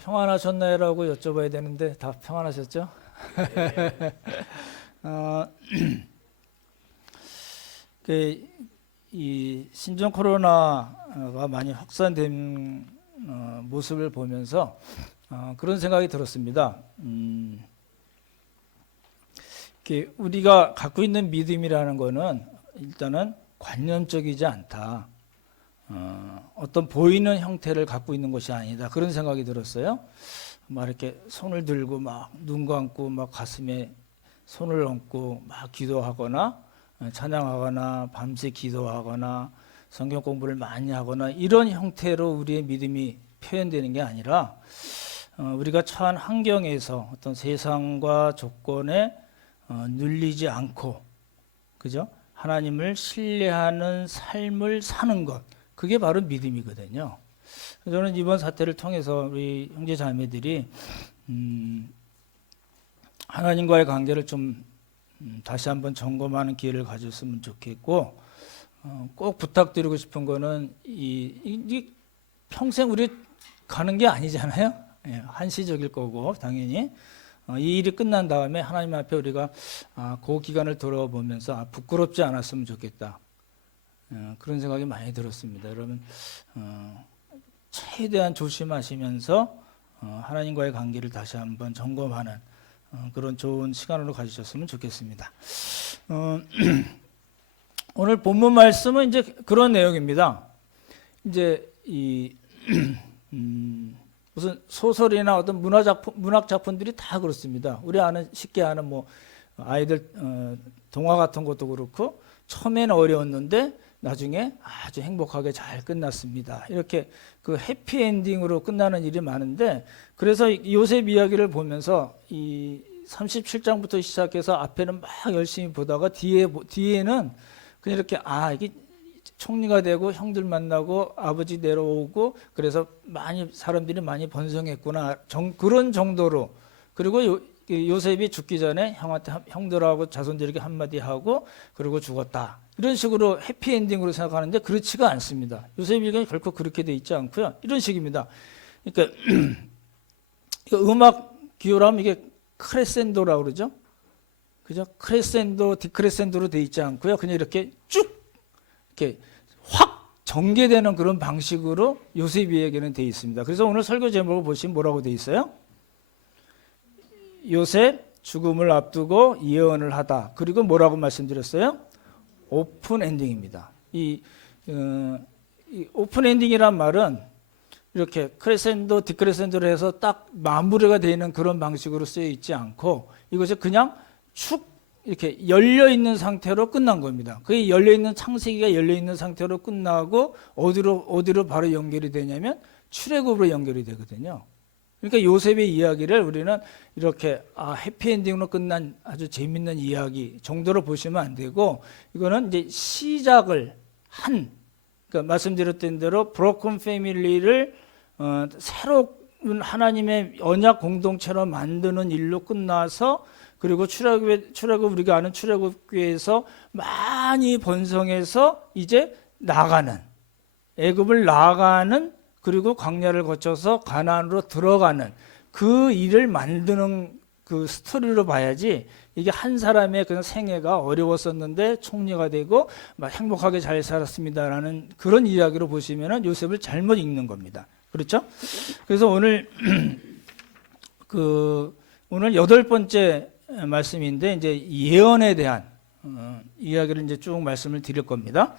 평안하셨나요?라고 여쭤봐야 되는데 다 평안하셨죠? 이 신종 코로나가 많이 확산된 모습을 보면서 그런 생각이 들었습니다. 우리가 갖고 있는 믿음이라는 거는 일단은 관념적이지 않다. 어떤 보이는 형태를 갖고 있는 것이 아니다. 그런 생각이 들었어요. 막 이렇게 손을 들고 막 눈 감고 막 가슴에 손을 얹고 막 기도하거나 찬양하거나 밤새 기도하거나 성경 공부를 많이 하거나 이런 형태로 우리의 믿음이 표현되는 게 아니라 우리가 처한 환경에서 어떤 세상과 조건에 눌리지 않고, 그죠? 하나님을 신뢰하는 삶을 사는 것, 그게 바로 믿음이거든요. 저는 이번 사태를 통해서 우리 형제 자매들이 하나님과의 관계를 좀 다시 한번 점검하는 기회를 가졌으면 좋겠고, 꼭 부탁드리고 싶은 거는 이 평생 우리 가는 게 아니잖아요. 예, 한시적일 거고 당연히 이 일이 끝난 다음에 하나님 앞에 우리가 그 기간을 돌아보면서 부끄럽지 않았으면 좋겠다. 그런 생각이 많이 들었습니다. 여러분 최대한 조심하시면서 하나님과의 관계를 다시 한번 점검하는 그런 좋은 시간으로 가지셨으면 좋겠습니다. 오늘 본문 말씀은 이제 그런 내용입니다. 이제 무슨 소설이나 어떤 문학 작품들이 다 그렇습니다. 우리 쉽게 아는 뭐 아이들 동화 같은 것도 그렇고 처음에는 어려웠는데 나중에 아주 행복하게 잘 끝났습니다. 이렇게 그 해피엔딩으로 끝나는 일이 많은데, 그래서 요셉 이야기를 보면서 이 37장부터 시작해서 앞에는 막 열심히 보다가 뒤에는 그냥 이렇게 이게 총리가 되고 형들 만나고 아버지 내려오고 그래서 사람들이 많이 번성했구나, 그런 정도로. 그리고 요셉이 죽기 전에 형들하고 자손들에게 한마디 하고 그리고 죽었다, 이런 식으로 해피엔딩으로 생각하는데 그렇지가 않습니다. 요셉 일기는 결코 그렇게 돼 있지 않고요. 이런 식입니다. 그러니까 음악 기호라면 이게 크레센도라고 그러죠. 그죠? 크레센도, 디크레센도로 돼 있지 않고요. 그냥 이렇게 쭉 이렇게 확 전개되는 그런 방식으로 요셉 이야기는 돼 있습니다. 그래서 오늘 설교 제목을 보시면 뭐라고 돼 있어요? 요셉 죽음을 앞두고 예언을 하다. 그리고 뭐라고 말씀드렸어요? 오픈 엔딩입니다. 이 오픈 엔딩이란 말은 이렇게 크레센도, 디크레센도로 해서 딱 마무리가 되는 그런 방식으로 쓰여 있지 않고 이것이 그냥 축 이렇게 열려있는 상태로 끝난 겁니다. 그게 열려있는, 창세기가 열려있는 상태로 끝나고 어디로 바로 연결이 되냐면 출애굽으로 연결이 되거든요. 그러니까 요셉의 이야기를 우리는 이렇게 해피엔딩으로 끝난 아주 재밌는 이야기 정도로 보시면 안 되고, 이거는 이제 시작을 그러니까 말씀드렸던 대로 브로큰 패밀리를 새로운 하나님의 언약 공동체로 만드는 일로 끝나서, 그리고 출애굽 우리가 아는 출애굽기에서 많이 번성해서 이제 애굽을 나가는, 그리고 광야를 거쳐서 가나안으로 들어가는 그 일을 만드는 그 스토리로 봐야지, 이게 한 사람의 그냥 생애가 어려웠었는데 총리가 되고 막 행복하게 잘 살았습니다라는 그런 이야기로 보시면은 요셉을 잘못 읽는 겁니다. 그렇죠? 그래서 오늘 오늘 8번째 말씀인데 이제 예언에 대한 이야기를 이제 쭉 말씀을 드릴 겁니다.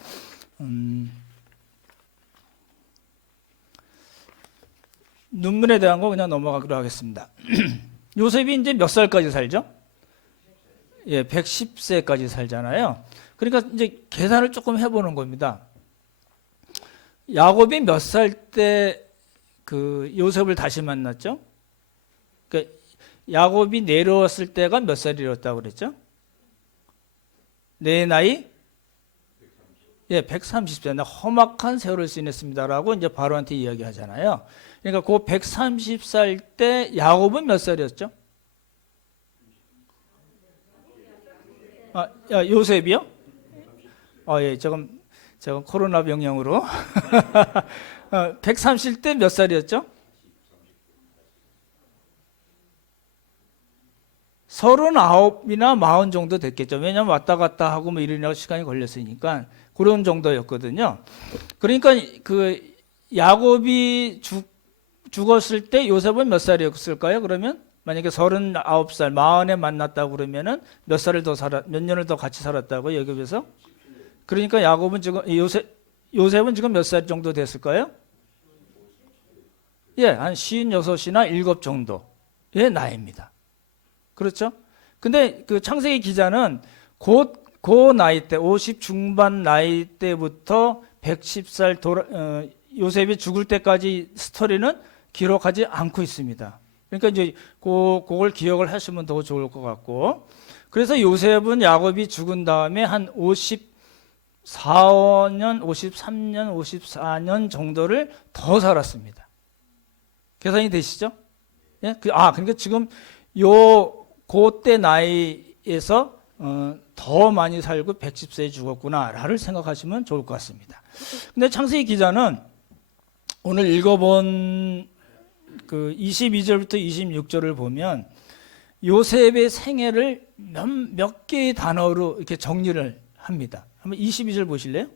눈물에 대한 거 그냥 넘어가기로 하겠습니다. 요셉이 이제 몇 살까지 살죠? 예, 110세까지 살잖아요. 그러니까 이제 계산을 조금 해보는 겁니다. 야곱이 몇 살 때 그 요셉을 다시 만났죠? 그러니까 야곱이 내려왔을 때가 몇 살이었다고 그랬죠? 내 나이? 예, 130세. 나 험악한 세월을 지냈습니다라고 이제 바로한테 이야기하잖아요. 그러니까 그 130살 때 야곱은 몇 살이었죠? 요셉이요? 예, 저건 코로나 병영으로. 130 때 몇 살이었죠? 39이나 40 정도 됐겠죠. 왜냐하면 왔다 갔다 하고 뭐 이러느라고 시간이 걸렸으니까 그런 정도였거든요. 그러니까 그 야곱이 죽었을 때 요셉은 몇 살이었을까요? 그러면 만약에 39살, 40에 만났다고 그러면은 몇 년을 더 같이 살았다고 여기에서? 그러니까 야곱은 지금 요셉은 지금 몇 살 정도 됐을까요? 예, 한 56이나 7 정도의 나이입니다. 그렇죠? 근데 그 창세기 기자는 그 나이 때, 50 중반 나이 때부터 110살 요셉이 죽을 때까지 스토리는 기록하지 않고 있습니다. 그러니까 이제 그걸 기억을 하시면 더 좋을 것 같고, 그래서 요셉은 야곱이 죽은 다음에 한 54년, 53년, 54년 정도를 더 살았습니다. 계산이 되시죠? 예? 그러니까 지금 그때 나이에서 더 많이 살고 110세에 죽었구나를 생각하시면 좋을 것 같습니다. 근데 창세기 기자는 오늘 읽어본 그 22절부터 26절을 보면 요셉의 생애를 몇 개의 단어로 이렇게 정리를 합니다. 한번 22절 보실래요?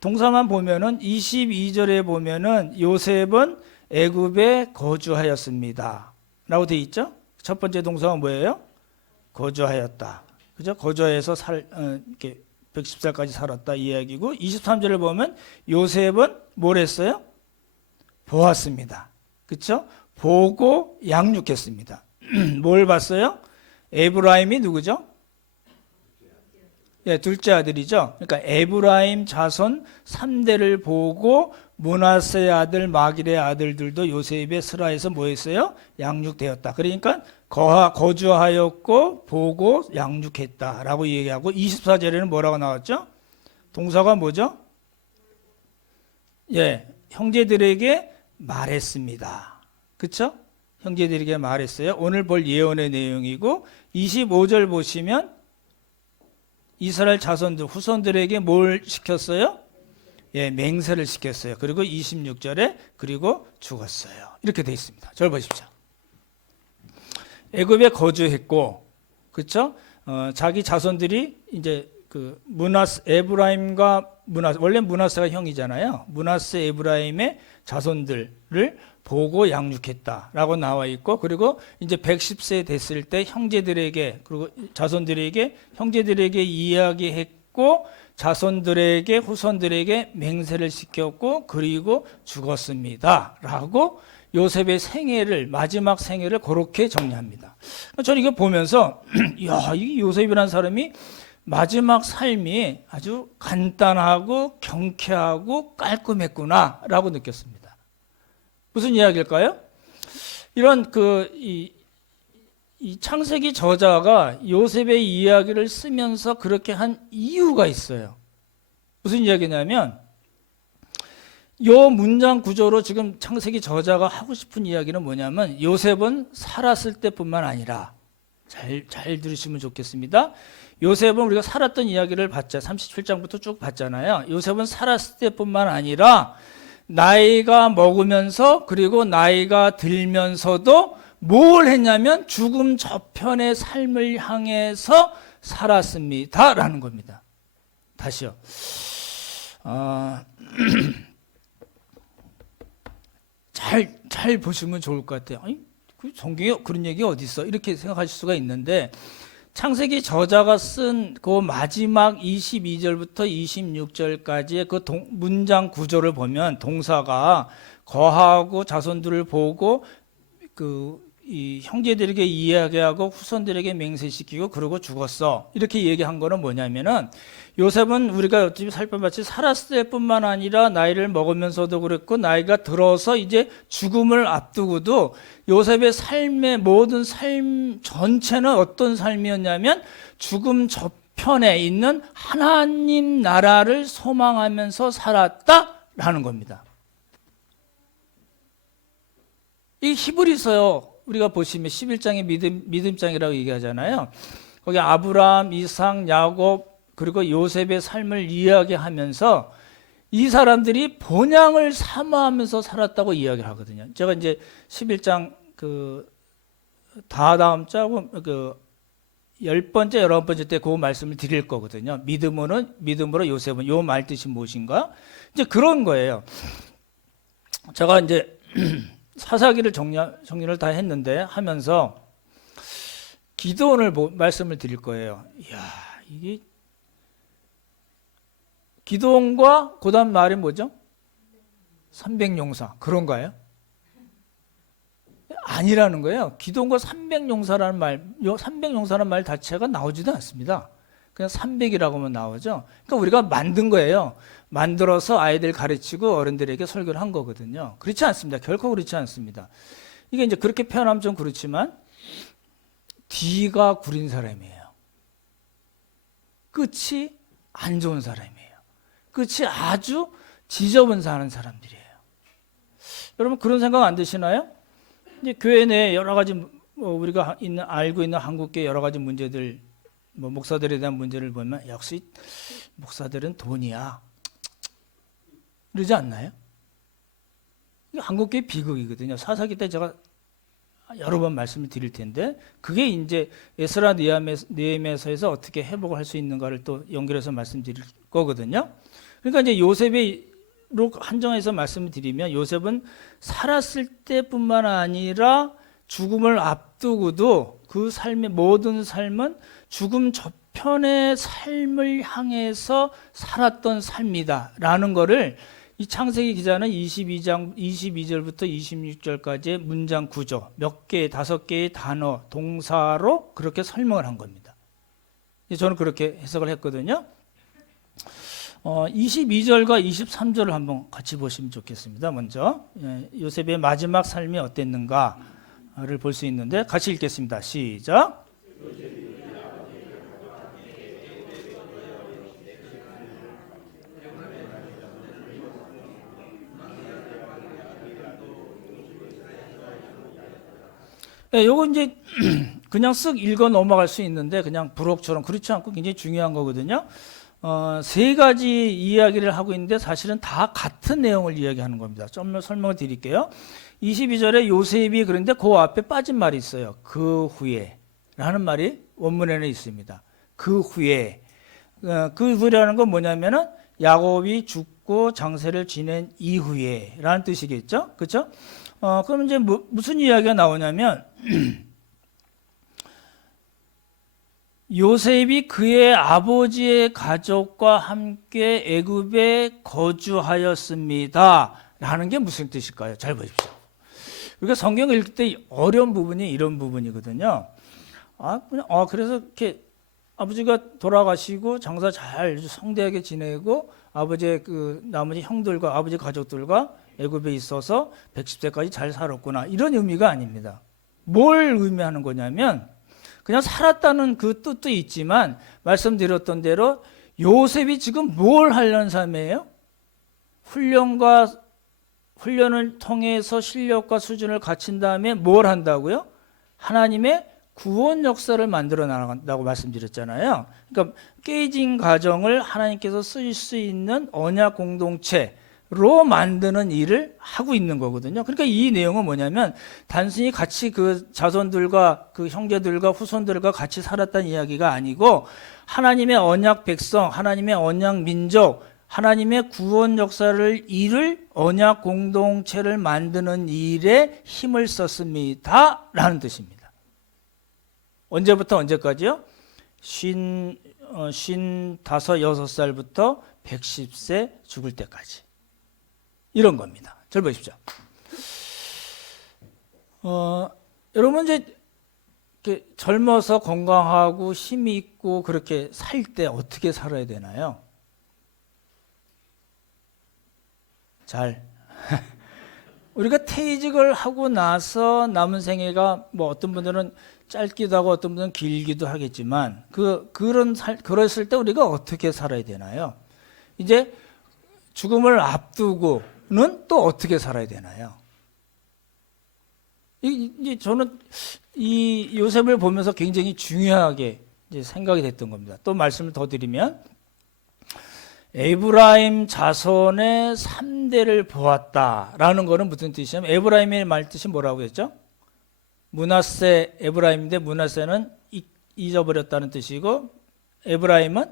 동사만 보면은 22절에 보면은 요셉은 애굽에 거주하였습니다 라고 되어 있죠. 첫 번째 동사가 뭐예요? 거주하였다. 그죠? 거주해서 이렇게 110살까지 살았다 이 이야기고, 23절을 보면 요셉은 뭘 했어요? 보았습니다. 그렇죠? 보고 양육했습니다. 뭘 봤어요? 에브라임이 누구죠? 예, 둘째 아들이죠. 그러니까 에브라임 자손 3대를 보고 므낫세의 아들 마길의 아들들도 요셉의 스라에서 뭐 했어요? 양육되었다. 그러니까 거주하였고 보고 양육했다라고 얘기하고, 24절에는 뭐라고 나왔죠? 동사가 뭐죠? 예, 형제들에게 말했습니다. 그렇죠? 형제들에게 말했어요. 오늘 볼 예언의 내용이고, 25절 보시면 이스라엘 자손들 후손들에게 뭘 시켰어요? 예, 맹세를 시켰어요. 그리고 26절에 그리고 죽었어요. 이렇게 되어 있습니다. 저를 보십시오. 애굽에 거주했고, 그렇죠? 자기 자손들이 이제 그 에브라임과 원래 므낫세가 형이잖아요. 므낫세 에브라임의 자손들을 보고 양육했다라고 나와 있고, 그리고 이제 110세 됐을 때 형제들에게, 그리고 자손들에게, 형제들에게 이야기했고, 자손들에게, 후손들에게 맹세를 시켰고, 그리고 죽었습니다 라고 요셉의 생애를, 마지막 생애를 그렇게 정리합니다. 저는 이거 보면서 야, 이 요셉이라는 사람이 마지막 삶이 아주 간단하고 경쾌하고 깔끔했구나 라고 느꼈습니다. 무슨 이야기일까요? 이런 이 창세기 저자가 요셉의 이야기를 쓰면서 그렇게 한 이유가 있어요. 무슨 이야기냐면, 요 문장 구조로 지금 창세기 저자가 하고 싶은 이야기는 뭐냐면, 요셉은 살았을 때뿐만 아니라, 잘 들으시면 좋겠습니다. 요셉은 우리가 살았던 이야기를 37장부터 쭉 봤잖아요. 요셉은 살았을 때뿐만 아니라 나이가 먹으면서, 그리고 나이가 들면서도 뭘 했냐면 죽음 저편의 삶을 향해서 살았습니다 라는 겁니다. 다시요. 잘 보시면 좋을 것 같아요. 아니, 성경에 그런 얘기 어디 있어? 이렇게 생각하실 수가 있는데, 창세기 저자가 쓴 그 마지막 22절부터 26절까지의 그 문장 구조를 보면, 동사가 거하고 자손들을 보고 이 형제들에게 이야기하고 후손들에게 맹세시키고 그러고 죽었어 이렇게 얘기한 거는 뭐냐면은, 요셉은 우리가 어차피 살펴봤지 살았을 때뿐만 아니라 나이를 먹으면서도 그랬고, 나이가 들어서 이제 죽음을 앞두고도 요셉의 삶의 모든 삶 전체는 어떤 삶이었냐면 죽음 저편에 있는 하나님 나라를 소망하면서 살았다라는 겁니다. 이 히브리서 우리가 보시면 11장의 믿음장이라고 얘기하잖아요. 거기 아브라함, 이삭, 야곱, 그리고 요셉의 삶을 이야기하면서 이 사람들이 본향을 사모하면서 살았다고 이야기를 하거든요. 제가 이제 11장 다음 주 그 10번째, 11번째 때 그 말씀을 드릴 거거든요. 믿음으로 요셉은 요 말 뜻이 무엇인가? 이제 그런 거예요. 제가 이제 사사기를 정리를 다 했는데 하면서 기도원을 말씀을 드릴 거예요. 이야, 이게 기도원과 그다음 말이 뭐죠? 300용사 그런가요? 아니라는 거예요. 기도원과 300용사라는 말, 300용사라는 말 자체가 나오지도 않습니다. 그냥 300이라고만 나오죠. 그러니까 우리가 만든 거예요. 만들어서 아이들 가르치고 어른들에게 설교를 한 거거든요. 그렇지 않습니다. 결코 그렇지 않습니다. 이게 이제 그렇게 표현하면 좀 그렇지만 뒤가 구린 사람이에요. 끝이 안 좋은 사람이에요. 끝이 아주 지저분 사는 사람들이에요. 여러분 그런 생각 안 드시나요? 이제 교회 내에 여러 가지 우리가 알고 있는 한국계 여러 가지 문제들, 목사들에 대한 문제를 보면 역시 목사들은 돈이야. 이러지 않나요? 이게 한국계의 비극이거든요. 사사기 때 제가 여러 번 말씀을 드릴 텐데 그게 이제 에스라 느헤미야서에서 어떻게 회복을 할 수 있는가를 또 연결해서 말씀드릴 거거든요. 그러니까 이제 요셉로 한정해서 말씀을 드리면 요셉은 살았을 때뿐만 아니라 죽음을 앞두고도 그 삶의 모든 삶은 죽음 저편의 삶을 향해서 살았던 삶이다라는 거를 이 창세기 기자는 22장 22절부터 26절까지의 문장 구조 몇 개, 5개의 단어, 동사로 그렇게 설명을 한 겁니다. 저는 그렇게 해석을 했거든요. 22절과 23절을 한번 같이 보시면 좋겠습니다. 먼저 요셉의 마지막 삶이 어땠는가를 볼 수 있는데 같이 읽겠습니다. 시작. 요거 이제 그냥 쓱 읽어 넘어갈 수 있는데 그냥 부록처럼 그렇지 않고 굉장히 중요한 거거든요. 세 가지 이야기를 하고 있는데 사실은 다 같은 내용을 이야기하는 겁니다. 좀 설명을 드릴게요. 22절에 요셉이 그런데 그 앞에 빠진 말이 있어요. 그 후에 라는 말이 원문에는 있습니다. 그 후에. 그 후라는 건 뭐냐면은 야곱이 죽고 장세를 지낸 이후에 라는 뜻이겠죠. 그렇죠? 그럼 이제 무슨 이야기가 나오냐면 요셉이 그의 아버지의 가족과 함께 애굽에 거주하였습니다. 라는 게 무슨 뜻일까요? 잘 보십시오. 우리가 성경을 읽을 때 어려운 부분이 이런 부분이거든요. 그래서 이렇게 아버지가 돌아가시고 장사 잘 성대하게 지내고 아버지의 그 나머지 형들과 아버지 가족들과 애굽에 있어서 110세까지 잘 살았구나. 이런 의미가 아닙니다. 뭘 의미하는 거냐면 그냥 살았다는 그 뜻도 있지만 말씀드렸던 대로 요셉이 지금 뭘 하려는 삶이에요? 훈련을 통해서 실력과 수준을 갖춘 다음에 뭘 한다고요? 하나님의 구원 역사를 만들어 나간다고 말씀드렸잖아요. 그러니까 깨진 가정을 하나님께서 쓰실 수 있는 언약 공동체로 만드는 일을 하고 있는 거거든요. 그러니까 이 내용은 뭐냐면 단순히 같이 그 자손들과 그 형제들과 후손들과 같이 살았다는 이야기가 아니고 하나님의 언약 백성, 하나님의 언약 민족, 하나님의 구원 역사를 이룰 언약 공동체를 만드는 일에 힘을 썼습니다. 라는 뜻입니다. 언제부터 언제까지요? 55~6살부터 110세 죽을 때까지. 이런 겁니다. 잘 보십시오. 여러분 이제 이렇게 젊어서 건강하고 힘이 있고 그렇게 살 때 어떻게 살아야 되나요? 우리가 퇴직을 하고 나서 남은 생애가 뭐 어떤 분들은 짧기도 하고 어떤 분들은 길기도 하겠지만 그랬을 때 우리가 어떻게 살아야 되나요? 이제 죽음을 앞두고는 또 어떻게 살아야 되나요? 이제 저는 이 요셉을 보면서 굉장히 중요하게 이제 생각이 됐던 겁니다. 또 말씀을 더 드리면 에브라임 자손의 3대를 보았다라는 거는 무슨 뜻이냐면 에브라임의 말 뜻이 뭐라고 했죠? 므낫세 에브라임인데 므낫세는 잊어버렸다는 뜻이고 에브라임은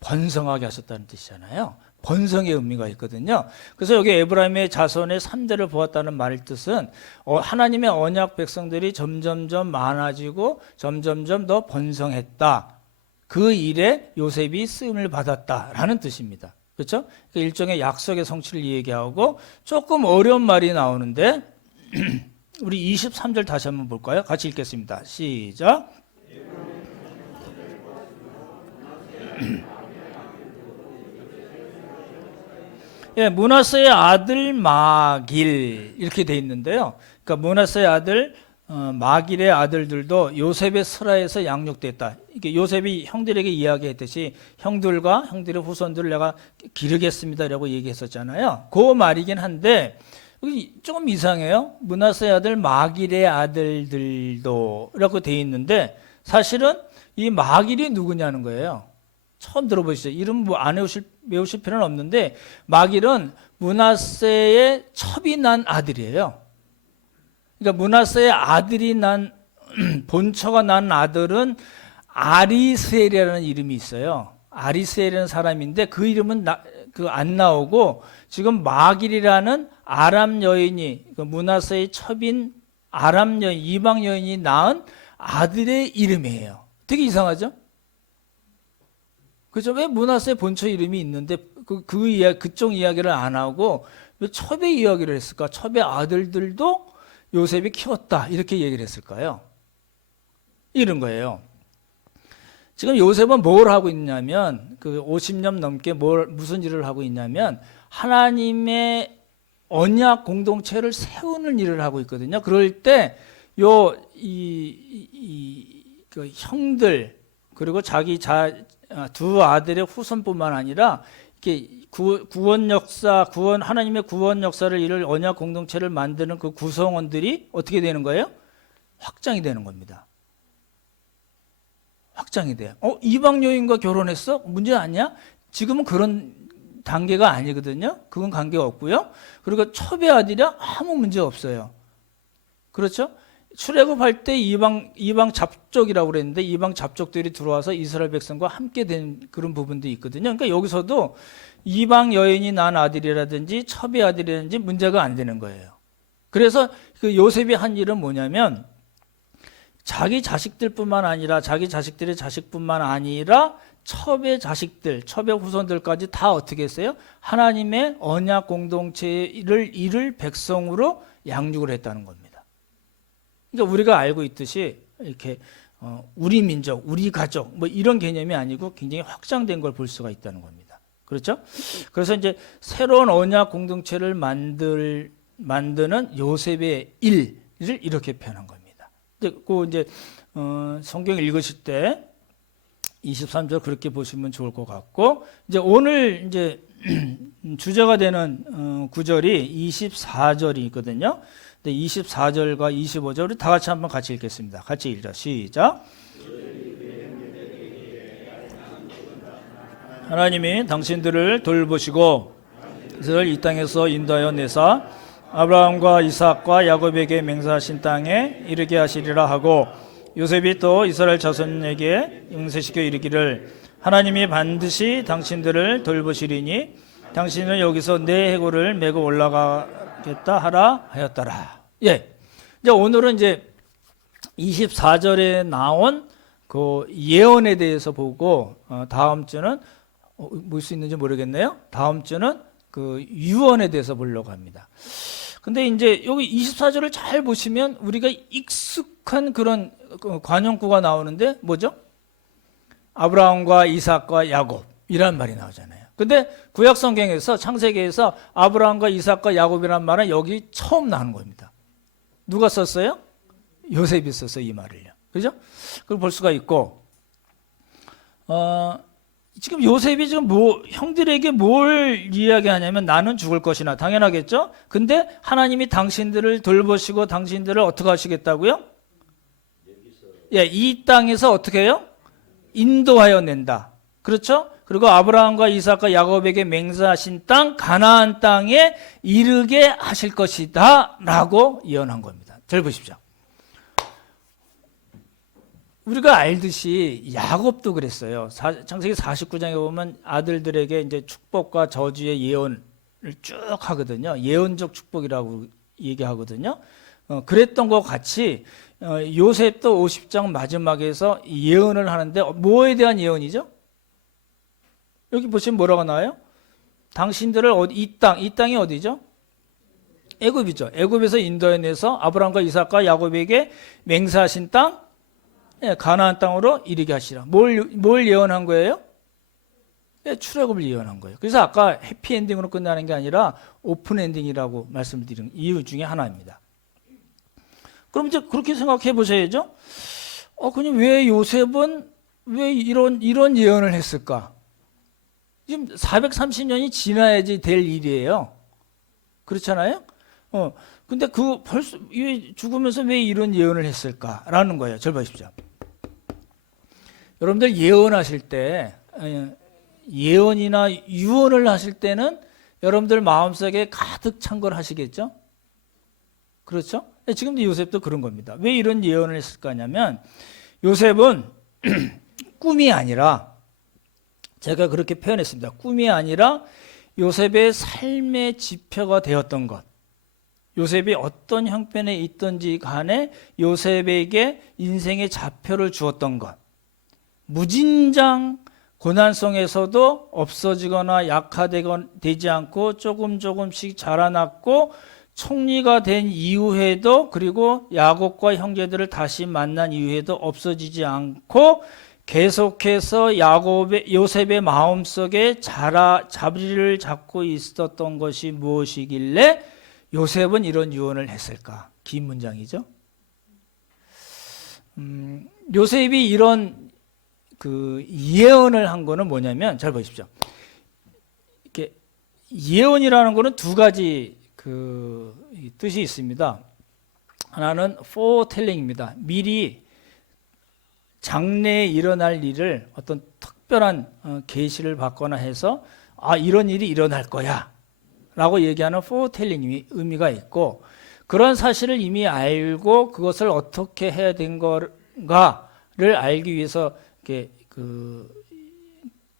번성하게 하셨다는 뜻이잖아요. 번성의 의미가 있거든요. 그래서 여기 에브라임의 자손의 3대를 보았다는 말 뜻은 하나님의 언약 백성들이 점점점 많아지고 점점점 더 번성했다. 그 일에 요셉이 쓰임을 받았다라는 뜻입니다. 그렇죠? 일종의 약속의 성취를 얘기하고 조금 어려운 말이 나오는데 우리 23절 다시 한번 볼까요? 같이 읽겠습니다. 시작. 예, 므낫세의 아들 마길 이렇게 돼 있는데요. 그러니까 므낫세의 아들 마길의 아들들도 요셉의 스라에서 양육됐다. 이게 요셉이 형들에게 이야기했듯이 형들과 형들의 후손들을 내가 기르겠습니다라고 얘기했었잖아요. 그 말이긴 한데 조금 이상해요. 므낫세의 아들 마길의 아들들도라고 돼 있는데 사실은 이 마길이 누구냐는 거예요. 처음 들어보시죠. 이름 뭐 안 외우실 필요는 없는데 마길은 므낫세의 첩이 난 아들이에요. 그러니까 므낫세의 아들이 난 본처가 난 아들은 아리스엘이라는 이름이 있어요. 아리스엘이라는 사람인데 그 이름은 안 나오고 지금 마길이라는 아람 여인이 므낫세의 첩인 아람 여인 이방 여인이 낳은 아들의 이름이에요. 되게 이상하죠? 그죠? 왜 므낫세 본처 이름이 있는데 그쪽 이야기를 안 하고 왜 첩의 이야기를 했을까? 첩의 아들들도 요셉이 키웠다 이렇게 얘기를 했을까요? 이런 거예요. 지금 요셉은 뭘 하고 있냐면 그 50년 넘게 무슨 일을 하고 있냐면 하나님의 언약 공동체를 세우는 일을 하고 있거든요. 그럴 때 그 형들 그리고 자기 두 아들의 후손뿐만 아니라 이렇게 하나님의 구원 역사를 이룰 언약 공동체를 만드는 그 구성원들이 어떻게 되는 거예요? 확장이 되는 겁니다. 확장이 돼요. 이방 여인과 결혼했어? 문제 아니야? 지금은 그런 단계가 아니거든요. 그건 관계가 없고요. 그리고 첩의 아들이야? 아무 문제 없어요. 그렇죠? 출애굽할 때 이방 잡족이라고 그랬는데 이방 잡족들이 들어와서 이스라엘 백성과 함께 된 그런 부분도 있거든요. 그러니까 여기서도 이방 여인이 낳은 아들이라든지 첩의 아들이라든지 문제가 안 되는 거예요. 그래서 그 요셉이 한 일은 뭐냐면 자기 자식들뿐만 아니라 자기 자식들의 자식뿐만 아니라 첩의 자식들, 첩의 후손들까지 다 어떻게 했어요? 하나님의 언약 공동체를 이룰 백성으로 양육을 했다는 겁니다. 그러니까 우리가 알고 있듯이 이렇게 우리 민족, 우리 가족 뭐 이런 개념이 아니고 굉장히 확장된 걸 볼 수가 있다는 겁니다. 그렇죠? 그래서 이제 새로운 언약 공동체를 만드는 요셉의 일을 이렇게 표현한 겁니다. 이제 성경 읽으실 때 23절 그렇게 보시면 좋을 것 같고 이제 오늘 이제 주제가 되는 구절이 24절이거든요. 24절과 25절 우리 다 같이 한번 같이 읽겠습니다. 같이 읽자. 시작. 하나님이 당신들을 돌보시고 그들을 이 땅에서 인도하여 내사 아브라함과 이삭과 야곱에게 맹세하신 땅에 이르게 하시리라 하고 요셉이 또 이스라엘 자손에게 맹세시켜 이르기를 하나님이 반드시 당신들을 돌보시리니 당신은 여기서 내 해골을 메고 올라가겠다 하라 하였더라. 예. 이제 오늘은 이제 24절에 나온 그 예언에 대해서 보고 다음 주는 볼 수 있는지 모르겠네요. 다음 주는 그 유언에 대해서 보려고 합니다. 근데 이제 여기 24절을 잘 보시면 우리가 익숙한 그런 관용구가 나오는데 뭐죠? 아브라함과 이삭과 야곱 이란 말이 나오잖아요. 근데 구약 성경에서 창세기에서 아브라함과 이삭과 야곱이란 말은 여기 처음 나오는 겁니다. 누가 썼어요? 요셉이 썼어요, 이 말을요. 그죠? 그걸 볼 수가 있고 지금 요셉이 지금 형들에게 뭘 이야기하냐면 나는 죽을 것이나 당연하겠죠? 근데 하나님이 당신들을 돌보시고 당신들을 어떻게 하시겠다고요? 예, 이 땅에서 어떻게 해요? 인도하여 낸다. 그렇죠? 그리고 아브라함과 이삭과 야곱에게 맹세하신 땅 가나안 땅에 이르게 하실 것이다 라고 예언한 겁니다. 잘 보십시오. 우리가 알듯이 야곱도 그랬어요. 창세기 49장에 보면 아들들에게 이제 축복과 저주의 예언을 쭉 하거든요. 예언적 축복이라고 얘기하거든요. 그랬던 것 같이 요셉도 50장 마지막에서 예언을 하는데 뭐에 대한 예언이죠? 여기 보시면 뭐라고 나와요? 당신들을 이 땅이 어디죠? 애굽이죠. 애굽에서 인도해내서 아브라함과 이삭과 야곱에게 맹세하신 땅, 가나안 땅으로 이르게 하시라. 뭘 예언한 거예요? 출애굽을 예언한 거예요. 그래서 아까 해피엔딩으로 끝나는 게 아니라 오픈엔딩이라고 말씀을 드린 이유 중에 하나입니다. 그럼 이제 그렇게 생각해 보셔야죠. 그냥 왜 요셉은 왜 이런 예언을 했을까? 지금 430년이 지나야지 될 일이에요. 그렇잖아요? 근데 벌써 죽으면서 왜 이런 예언을 했을까라는 거예요. 잘 보십시오. 여러분들 예언하실 때, 예언이나 유언을 하실 때는 여러분들 마음속에 가득 찬 걸 하시겠죠? 그렇죠? 지금도 요셉도 그런 겁니다. 왜 이런 예언을 했을까냐면 요셉은 꿈이 아니라, 제가 그렇게 표현했습니다. 꿈이 아니라 요셉의 삶의 지표가 되었던 것. 요셉이 어떤 형편에 있든지 간에 요셉에게 인생의 좌표를 주었던 것. 무진장 고난 속에서도 없어지거나 약화되지 않고 조금씩 자라났고 총리가 된 이후에도, 그리고 야곱과 형제들을 다시 만난 이후에도 없어지지 않고 계속해서 요셉의 마음속에 자리를 잡고 있었던 것이 무엇이길래 요셉은 이런 유언을 했을까? 긴 문장이죠. 요셉이 이런 예언을 한 거는 뭐냐면, 잘 보십시오. 이렇게 예언이라는 거는 두 가지 뜻이 있습니다. 하나는 foretelling입니다. 미리 장래에 일어날 일을 어떤 특별한 계시를 받거나 해서 이런 일이 일어날 거야 라고 얘기하는 foretelling 의미가 있고, 그런 사실을 이미 알고 그것을 어떻게 해야 된 건가를 알기 위해서 이렇게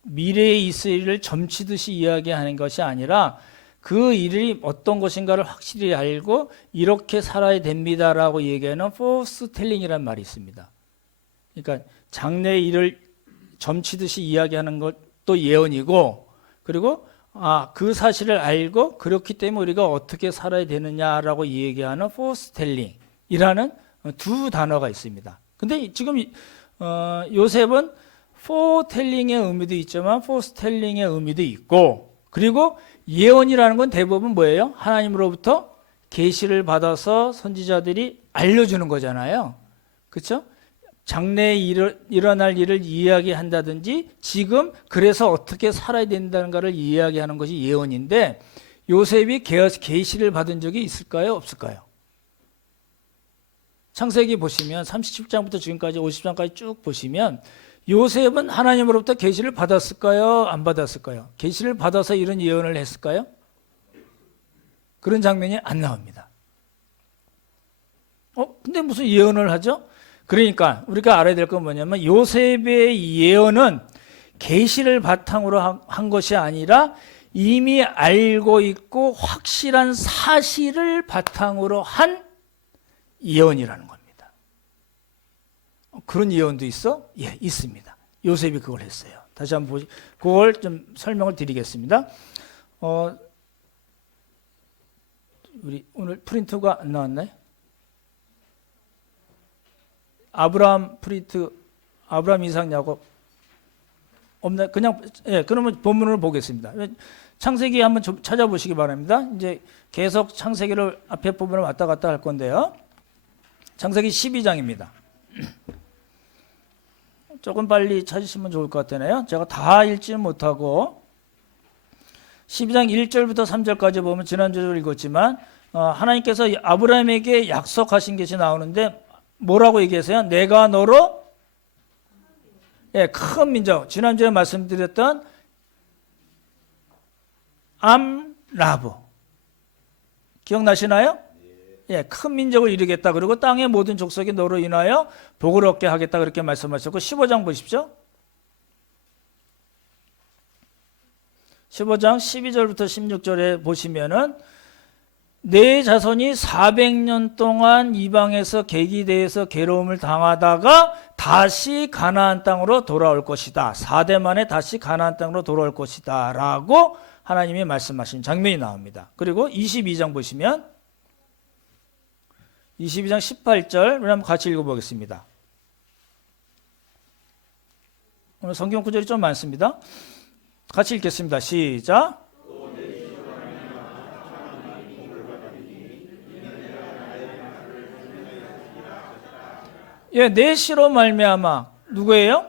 미래에 있을 일을 점치듯이 이야기하는 것이 아니라 그 일이 어떤 것인가를 확실히 알고 이렇게 살아야 됩니다라고 얘기하는 foretelling이라는 말이 있습니다. 그러니까 장래의 일을 점치듯이 이야기하는 것도 예언이고, 그리고 그 사실을 알고 그렇기 때문에 우리가 어떻게 살아야 되느냐라고 얘기하는 foretelling이라는 두 단어가 있습니다. 근데 지금 요셉은 foretelling의 의미도 있지만 foretelling의 의미도 있고, 그리고 예언이라는 건 대부분 뭐예요? 하나님으로부터 계시를 받아서 선지자들이 알려주는 거잖아요. 그렇죠? 장래에 일어날 일을 이야기한다든지 지금 그래서 어떻게 살아야 된다는가를 이야기하는 것이 예언인데, 요셉이 계시를 받은 적이 있을까요? 없을까요? 창세기 보시면 37장부터 지금까지 50장까지 쭉 보시면 요셉은 하나님으로부터 계시를 받았을까요? 안 받았을까요? 계시를 받아서 이런 예언을 했을까요? 그런 장면이 안 나옵니다. 근데 무슨 예언을 하죠? 그러니까 우리가 알아야 될 건 뭐냐면, 요셉의 예언은 계시를 바탕으로 한 것이 아니라 이미 알고 있고 확실한 사실을 바탕으로 한 예언이라는 겁니다. 그런 예언도 있어? 예, 있습니다. 요셉이 그걸 했어요. 다시 한번 그걸 좀 설명을 드리겠습니다. 우리 오늘 프린트가 안 나왔나요? 아브라함, 이삭, 야곱 없나요? 그러면 본문을 보겠습니다. 창세기 한번 좀 찾아보시기 바랍니다. 이제 계속 창세기를 앞에 부분을 왔다 갔다 할 건데요. 창세기 12장입니다. 조금 빨리 찾으시면 좋을 것 같네요. 제가 다 읽지는 못하고 12장 1절부터 3절까지 보면 지난주에 읽었지만 하나님께서 아브라함에게 약속하신 것이 나오는데 뭐라고 얘기했어요? 내가 너로 큰 민족, 지난주에 말씀드렸던 암라브 기억나시나요? 예, 큰 민족을 이루겠다. 그리고 땅의 모든 족속이 너로 인하여 복을 얻게 하겠다. 그렇게 말씀하셨고 15장 보십시오. 15장 12절부터 16절에 보시면은 내 자손이 400년 동안 이방에서 계기대에서 괴로움을 당하다가 다시 가나안 땅으로 돌아올 것이다. 4대 만에 다시 가나안 땅으로 돌아올 것이다 라고 하나님이 말씀하신 장면이 나옵니다. 그리고 22장 보시면 22장 18절 우리 한번 같이 읽어보겠습니다. 오늘 성경 구절이 좀 많습니다. 같이 읽겠습니다. 시작. 예, 내 씨로 말미암아 누구예요?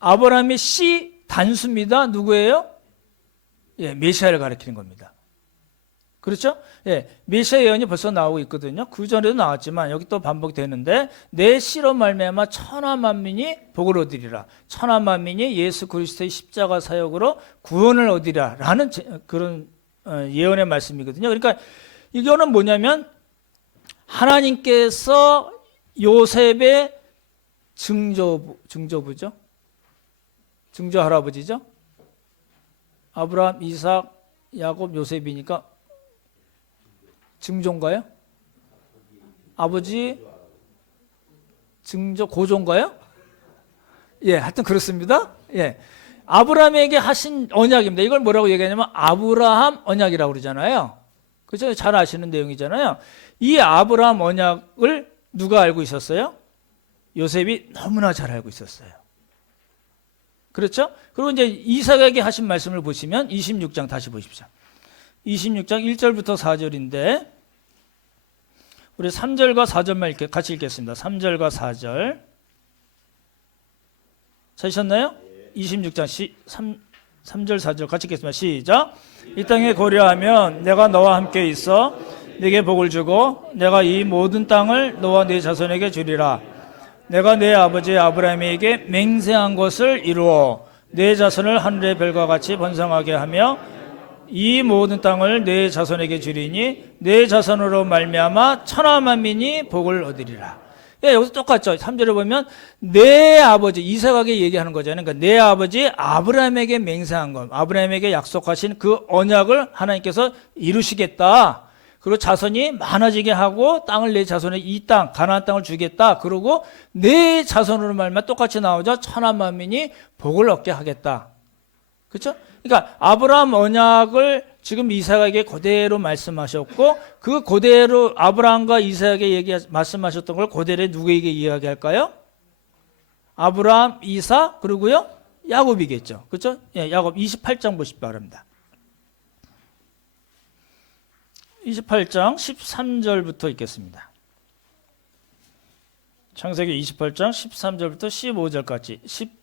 아브라함의 씨 단수입니다. 누구예요? 예, 메시아를 가리키는 겁니다. 그렇죠? 예, 메시아 예언이 벌써 나오고 있거든요. 그 전에도 나왔지만 여기 또 반복되는데 내 씨로 말미암아 천하 만민이 복을 얻으리라. 천하 만민이 예수 그리스도의 십자가 사역으로 구원을 얻으리라라는 그런 예언의 말씀이거든요. 그러니까 이거는 뭐냐면 하나님께서 요셉의 증조부죠. 증조 할아버지죠. 아브라함, 이삭, 야곱, 요셉이니까 증조인가요? 아버지 증조 고조인가요? 예, 하여튼 그렇습니다. 예. 아브라함에게 하신 언약입니다. 이걸 뭐라고 얘기하냐면 아브라함 언약이라고 그러잖아요. 그죠? 잘 아시는 내용이잖아요. 이 아브라함 언약을 누가 알고 있었어요? 요셉이 너무나 잘 알고 있었어요. 그렇죠? 그리고 이제 이삭에게 하신 말씀을 보시면 26장 다시 보십시오. 26장 1절부터 4절인데 우리 3절과 4절만 같이 읽겠습니다. 3절과 4절 찾으셨나요? 26장 3절 4절 같이 읽겠습니다. 시작. 이 땅에 고려하면 내가 너와 함께 있어 네게 복을 주고 내가 이 모든 땅을 너와 네 자손에게 주리라. 내가 내 아버지 아브라함에게 맹세한 것을 이루어 네 자손을 하늘의 별과 같이 번성하게 하며 이 모든 땅을 네 자손에게 주리니 네 자손으로 말미암아 천하 만민이 복을 얻으리라. 예, 여기서 똑같죠. 3절에 보면 내 아버지 이삭에게 얘기하는 거잖아요. 그러니까 내 아버지 아브라함에게 맹세한 것, 아브라함에게 약속하신 그 언약을 하나님께서 이루시겠다. 그리고 자손이 많아지게 하고 땅을 내 자손에 이 땅 가나안 땅을 주겠다. 그리고 내 자손으로 말미암아 똑같이 나오죠. 천하 만민이 복을 얻게 하겠다. 그렇죠? 그러니까 아브라함 언약을 지금 이삭에게 그대로 말씀하셨고 그 그대로 아브라함과 이삭에게 말씀하셨던 걸 그대로 누구에게 이야기할까요? 아브라함, 이삭 그리고요 야곱이겠죠. 그렇죠? 예, 야곱 28장 보시기 바랍니다. 28장 13절부터 읽겠습니다. 창세기 28장 13절부터 15절까지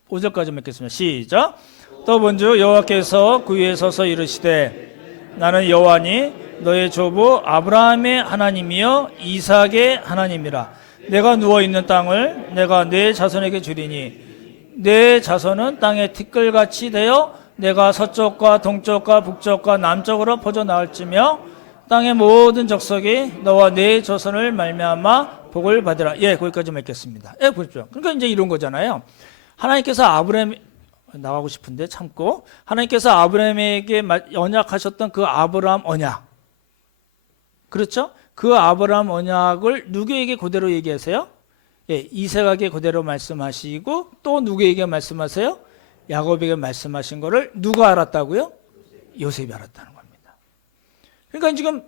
15절까지 읽겠습니다. 시작. 또 본즉 여호와께서 그 위에 서서 이르시되 나는 여호와니 너의 조부 아브라함의 하나님이여 이삭의 하나님이라. 내가 누워있는 땅을 내가 네 자손에게 주리니 네 자손은 땅의 티끌같이 되어 내가 서쪽과 동쪽과 북쪽과 남쪽으로 퍼져 나갈지며 땅의 모든 족속이 너와 네 조선을 말미암아 복을 받으라. 예, 거기까지 맺겠습니다. 예, 보십시오. 그러니까 이제 이런 거잖아요. 하나님께서 아브라함 나가고 싶은데 참고 하나님께서 아브라함에게 언약하셨던 그 아브라함 언약. 그렇죠? 그 아브라함 언약을 누구에게 그대로 얘기하세요? 예, 이삭에게 그대로 말씀하시고 또 누구에게 말씀하세요? 야곱에게 말씀하신 거를 누가 알았다고요? 요셉이 알았다는 겁니다. 그러니까 지금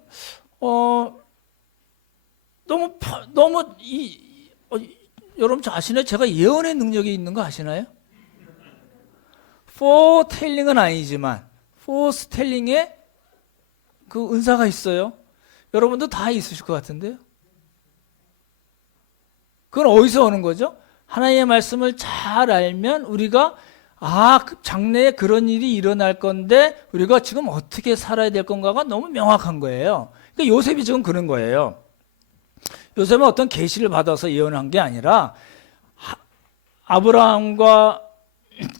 너무 여러분 저 아시나요? 제가 예언의 능력이 있는 거 아시나요? 포텔링은 아니지만 포스텔링에 그 은사가 있어요. 여러분도 다 있으실 것 같은데요. 그건 어디서 오는 거죠? 하나님의 말씀을 잘 알면 우리가 그 장래에 그런 일이 일어날 건데 우리가 지금 어떻게 살아야 될 건가가 너무 명확한 거예요. 그러니까 요셉이 지금 그런 거예요. 요셉은 어떤 계시를 받아서 예언한 게 아니라 아브라함과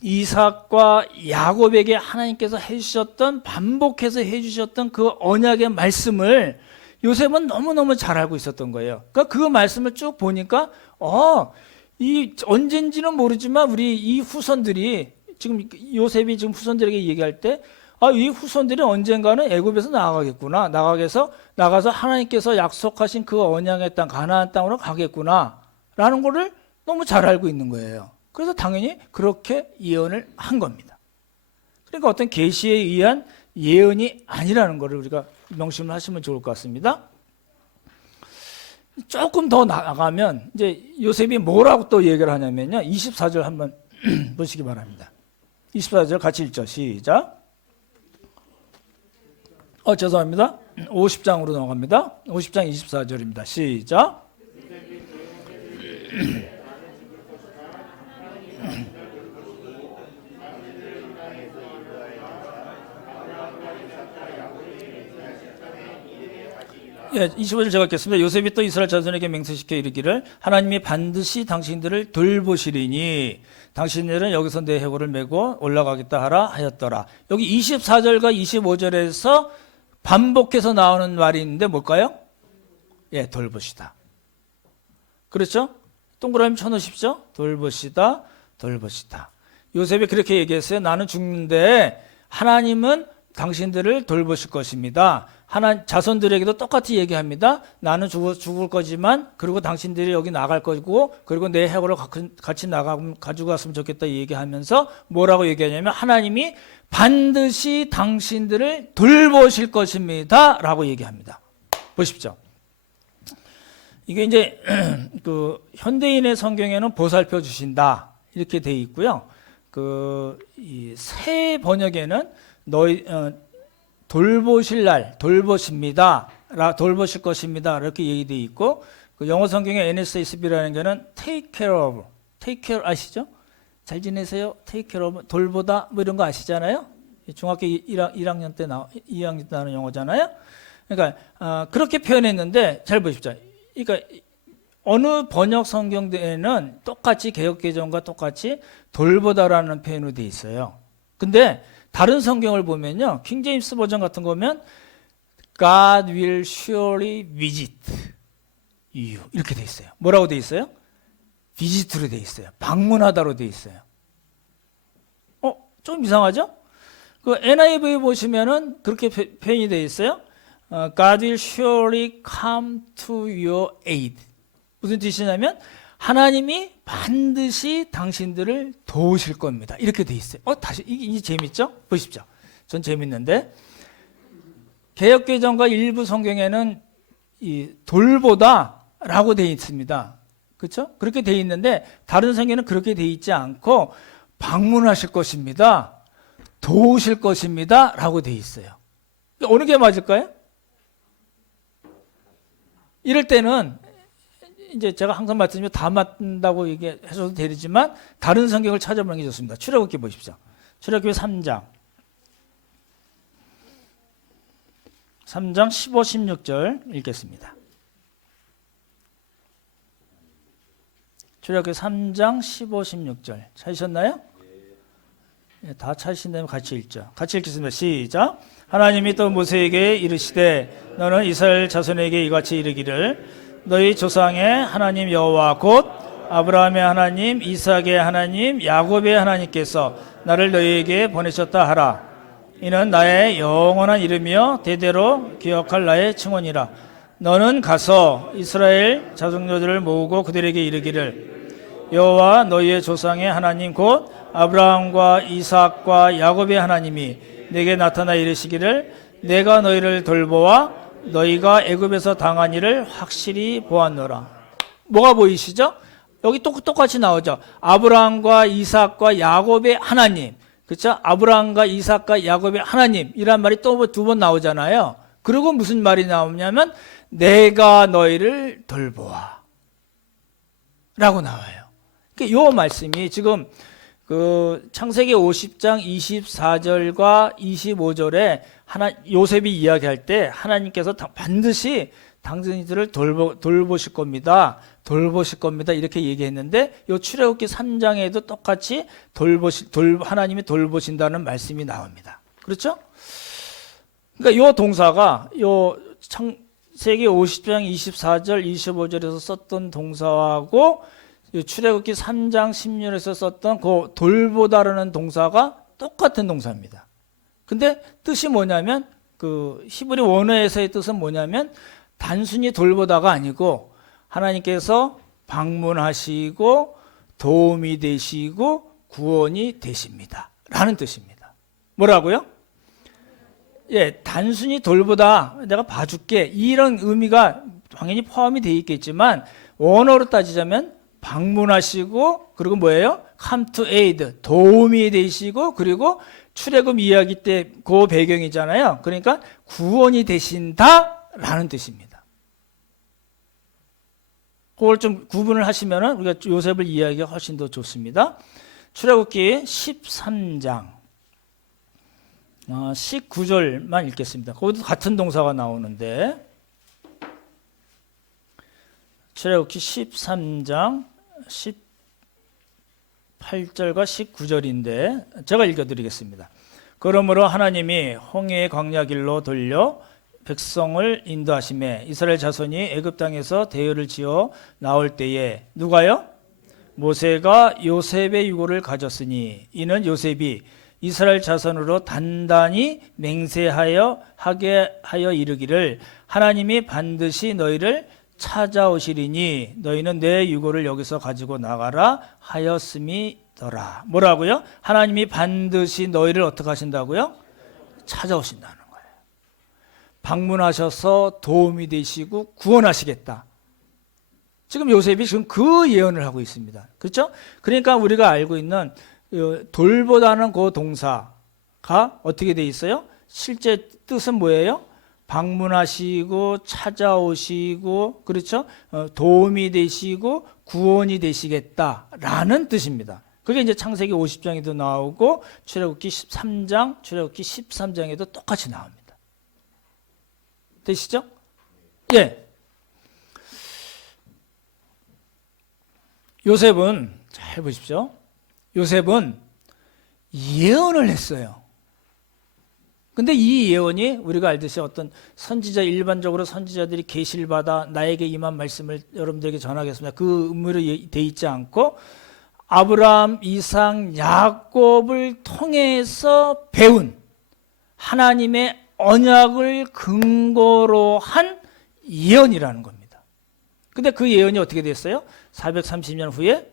이삭과 야곱에게 하나님께서 해주셨던 반복해서 해주셨던 그 언약의 말씀을 요셉은 너무너무 잘 알고 있었던 거예요. 그러니까 그 말씀을 쭉 보니까 이 언젠지는 모르지만 우리 이 후손들이 지금 요셉이 지금 후손들에게 얘기할 때 이 후손들이 언젠가는 애굽에서 나가겠구나. 나가서 하나님께서 약속하신 그 언약의 땅 가나안 땅으로 가겠구나라는 거를 너무 잘 알고 있는 거예요. 그래서 당연히 그렇게 예언을 한 겁니다. 그러니까 어떤 계시에 의한 예언이 아니라는 것을 우리가 명심을 하시면 좋을 것 같습니다. 조금 더 나가면 이제 요셉이 뭐라고 또 얘기를 하냐면요. 24절 한번 보시기 바랍니다. 24절 같이 읽죠. 시작. 죄송합니다. 50장으로 넘어갑니다. 50장 24절입니다. 시작. 예, 25절 제가 읽겠습니다. 요셉이 또 이스라엘 자손에게 맹세시켜 이르기를 하나님이 반드시 당신들을 돌보시리니 당신들은 여기서 내 해골을 메고 올라가겠다 하라 하였더라. 여기 24절과 25절에서 반복해서 나오는 말이 있는데 뭘까요? 예, 돌보시다. 그렇죠? 동그라미 쳐놓으십시오. 돌보시다, 돌보시다. 요셉이 그렇게 얘기했어요. 나는 죽는데 하나님은 당신들을 돌보실 것입니다. 자손들에게도 똑같이 얘기합니다. 나는 죽을 거지만 그리고 당신들이 여기 나갈 거고 그리고 내 해골을 같이 가지고 갔으면 좋겠다 얘기하면서 뭐라고 얘기하냐면 하나님이 반드시 당신들을 돌보실 것입니다 라고 얘기합니다. 보십시오. 이게 이제 그 현대인의 성경에는 보살펴 주신다 이렇게 돼 있고요. 이 새 번역에는 돌보실 날, 돌보십니다. 돌보실 것입니다. 이렇게 얘기되어 있고, 그 영어 성경의 NSSB라는 게는 take care 아시죠? 잘 지내세요? take care of, 돌보다, 뭐 이런 거 아시잖아요? 중학교 2학년 때 2학년 때 나오는 영어잖아요? 그러니까, 그렇게 표현했는데, 잘 보십시오. 그러니까, 어느 번역 성경에는 똑같이 개역개정과 똑같이 돌보다라는 표현으로 되어 있어요. 근데, 다른 성경을 보면요. 킹제임스 버전 같은 거 보면 God will surely visit you 이렇게 돼 있어요. 뭐라고 돼 있어요? visit로 돼 있어요. 방문하다로 돼 있어요. 좀 이상하죠? 그 NIV 보시면은 그렇게 표현이 돼 있어요. God will surely come to your aid. 무슨 뜻이냐면 하나님이 반드시 당신들을 도우실 겁니다. 이렇게 돼 있어요. 다시 이게 재밌죠? 보십시오. 전 재밌는데 개역개정과 일부 성경에는 이 돌보다라고 돼 있습니다. 그렇죠? 그렇게 돼 있는데 다른 성경에는 그렇게 돼 있지 않고 방문하실 것입니다. 도우실 것입니다라고 돼 있어요. 어느 게 맞을까요? 이럴 때는 이제 제가 항상 말씀드리면 다 맞는다고 얘기해서도 되지만 다른 성경을 찾아보는 게 좋습니다. 출애굽기 보십시오. 출애굽기 3장 15, 16절 읽겠습니다. 출애굽기 3장 15, 16절 찾으셨나요? 네, 다 찾으신다면 같이 읽죠. 같이 읽겠습니다. 시작. 하나님이 또 모세에게 이르시되 너는 이스라엘 자손에게 이같이 이르기를 너희 조상의 하나님 여호와 곧 아브라함의 하나님, 이삭의 하나님, 야곱의 하나님께서 나를 너희에게 보내셨다 하라. 이는 나의 영원한 이름이요 대대로 기억할 나의 증언이라. 너는 가서 이스라엘 자손들을 모으고 그들에게 이르기를 여호와 너희의 조상의 하나님 곧 아브라함과 이삭과 야곱의 하나님이 내게 나타나 이르시기를 내가 너희를 돌보아 너희가 애굽에서 당한 일을 확실히 보았노라. 뭐가 보이시죠? 여기 똑같이 나오죠. 아브라함과 이삭과 야곱의 하나님. 그렇죠? 아브라함과 이삭과 야곱의 하나님이란 말이 또 두 번 나오잖아요. 그리고 무슨 말이 나오냐면 내가 너희를 돌보아 라고 나와요. 그러니까 이 말씀이 지금 그 창세기 50장 24절과 25절에 요셉이 이야기할 때 하나님께서 반드시 당신들을 돌보실 겁니다. 이렇게 얘기했는데 요 출애굽기 3장에도 똑같이 하나님이 돌보신다는 말씀이 나옵니다. 그렇죠? 그러니까 요 동사가 창세기 50장 24절 25절에서 썼던 동사하고 출애굽기 3장 10절에서 썼던 그 돌보다라는 동사가 똑같은 동사입니다. 근데 뜻이 뭐냐면 그 히브리 원어에서의 뜻은 뭐냐면 단순히 돌보다가 아니고 하나님께서 방문하시고 도움이 되시고 구원이 되십니다 라는 뜻입니다. 뭐라고요? 예, 단순히 돌보다 내가 봐줄게 이런 의미가 당연히 포함이 되어 있겠지만 원어로 따지자면 방문하시고 그리고 뭐예요? come to aid, 도움이 되시고 그리고 출애굽 이야기 때 그 배경이잖아요. 그러니까 구원이 되신다라는 뜻입니다. 그걸 좀 구분을 하시면은 우리가 요셉을 이해하기가 훨씬 더 좋습니다. 출애굽기 13장 19절만 읽겠습니다. 거기도 같은 동사가 나오는데 출애굽기 13장 18절과 19절인데 제가 읽어드리겠습니다. 그러므로 하나님이 홍해의 광야 길로 돌려 백성을 인도하시매 이스라엘 자손이 애굽 땅에서 대열을 지어 나올 때에 누가요? 모세가 요셉의 유고를 가졌으니 이는 요셉이 이스라엘 자손으로 단단히 맹세하여 하게 하여 이르기를 하나님이 반드시 너희를 찾아오시리니 너희는 내 유고를 여기서 가지고 나가라 하였음이더라. 뭐라고요? 하나님이 반드시 너희를 어떻게 하신다고요? 찾아오신다는 거예요. 방문하셔서 도움이 되시고 구원하시겠다. 지금 요셉이 지금 그 예언을 하고 있습니다. 그렇죠? 그러니까 우리가 알고 있는 돌보다는 그 동사가 어떻게 돼 있어요? 실제 뜻은 뭐예요? 방문하시고 찾아오시고 그렇죠? 도움이 되시고 구원이 되시겠다라는 뜻입니다. 그게 이제 창세기 50장에도 나오고 출애굽기 13장, 출애굽기 13장에도 똑같이 나옵니다. 되시죠? 예. 요셉은 잘 보십시오. 요셉은 예언을 했어요. 근데 이 예언이 우리가 알듯이 어떤 선지자 일반적으로 선지자들이 계시를 받아 나에게 임한 말씀을 여러분들에게 전하겠습니다. 그 의무로 돼 있지 않고 아브라함, 이삭, 야곱을 통해서 배운 하나님의 언약을 근거로 한 예언이라는 겁니다. 근데 그 예언이 어떻게 됐어요? 430년 후에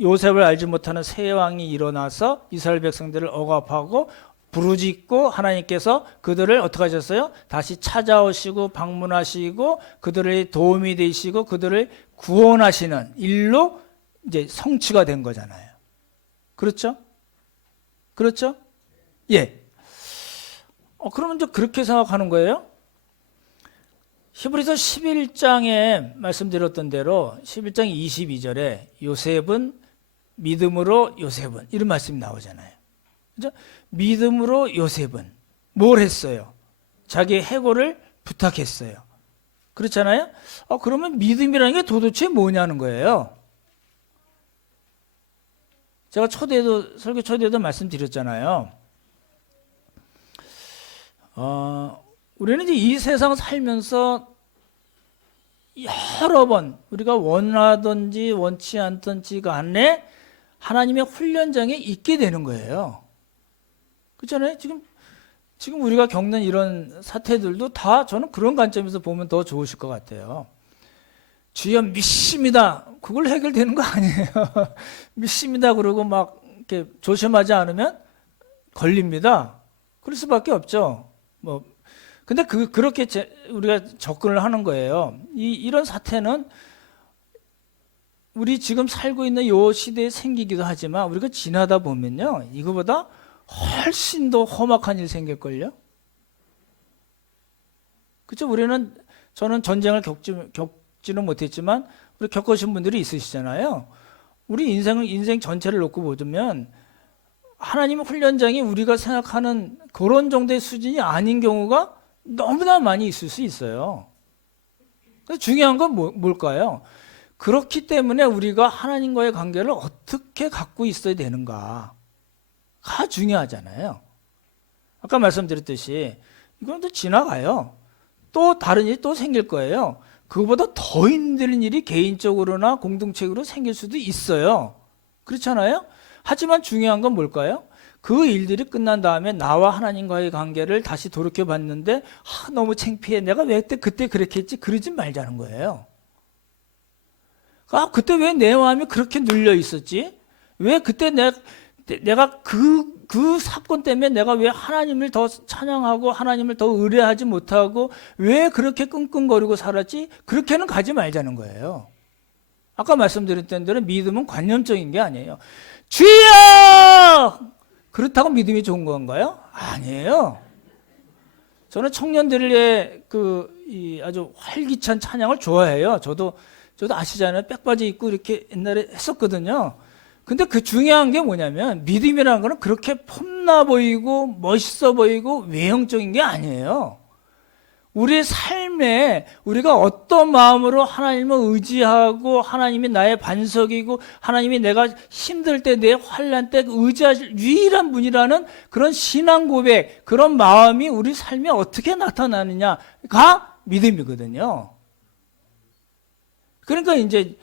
요셉을 알지 못하는 새 왕이 일어나서 이스라엘 백성들을 억압하고 부르짖고 하나님께서 그들을 어떻게 하셨어요? 다시 찾아오시고 방문하시고 그들의 도움이 되시고 그들을 구원하시는 일로 이제 성취가 된 거잖아요. 그렇죠? 그렇죠? 예. 그러면 이제 그렇게 생각하는 거예요? 히브리서 11장에 말씀드렸던 대로 11장 22절에 요셉은 믿음으로 요셉은 이런 말씀이 나오잖아요. 그죠? 믿음으로 요셉은 뭘 했어요? 자기의 해고를 부탁했어요. 그렇잖아요? 그러면 믿음이라는 게 도대체 뭐냐는 거예요. 제가 설교 초대도 말씀드렸잖아요. 우리는 이제 이 세상 살면서 여러 번 우리가 원하든지 원치 않든지 간에 하나님의 훈련장에 있게 되는 거예요. 그렇잖아요. 지금 우리가 겪는 이런 사태들도 다 저는 그런 관점에서 보면 더 좋으실 것 같아요. 주여 믿습니다. 그걸 해결되는 거 아니에요. 믿습니다. 그러고 막 이렇게 조심하지 않으면 걸립니다. 그럴 수밖에 없죠. 근데 그렇게 우리가 접근을 하는 거예요. 이런 사태는 우리 지금 살고 있는 이 시대에 생기기도 하지만 우리가 지나다 보면요. 이거보다 훨씬 더 험악한 일 생길걸요? 그렇죠? 저는 전쟁을 겪지는 못했지만 우리 겪으신 분들이 있으시잖아요. 우리 인생 전체를 놓고 보면 하나님의 훈련장이 우리가 생각하는 그런 정도의 수준이 아닌 경우가 너무나 많이 있을 수 있어요. 중요한 건 뭘까요? 그렇기 때문에 우리가 하나님과의 관계를 어떻게 갖고 있어야 되는가가 중요하잖아요. 아까 말씀드렸듯이 이건 또 지나가요. 또 다른 일이 또 생길 거예요. 그거보다 더 힘든 일이 개인적으로나 공동체로 생길 수도 있어요. 그렇잖아요? 하지만 중요한 건 뭘까요? 그 일들이 끝난 다음에 나와 하나님과의 관계를 다시 돌이켜 봤는데 너무 창피해. 내가 왜 그때 그렇게 했지? 그러지 말자는 거예요. 그때 왜 내 마음이 그렇게 눌려 있었지? 왜 그때 내가 그 사건 때문에 내가 왜 하나님을 더 찬양하고 하나님을 더 의뢰하지 못하고 왜 그렇게 끙끙거리고 살았지? 그렇게는 가지 말자는 거예요. 아까 말씀드렸던 대로 믿음은 관념적인 게 아니에요. 주여! 그렇다고 믿음이 좋은 건가요? 아니에요. 저는 청년들의 이 아주 활기찬 찬양을 좋아해요. 저도 아시잖아요. 백바지 입고 이렇게 옛날에 했었거든요. 근데 그 중요한 게 뭐냐면 믿음이라는 거는 그렇게 폼나 보이고 멋있어 보이고 외형적인 게 아니에요. 우리의 삶에 우리가 어떤 마음으로 하나님을 의지하고 하나님이 나의 반석이고 하나님이 내가 힘들 때 내 환난 때 의지하실 유일한 분이라는 그런 신앙 고백, 그런 마음이 우리 삶에 어떻게 나타나느냐가 믿음이거든요. 그러니까 이제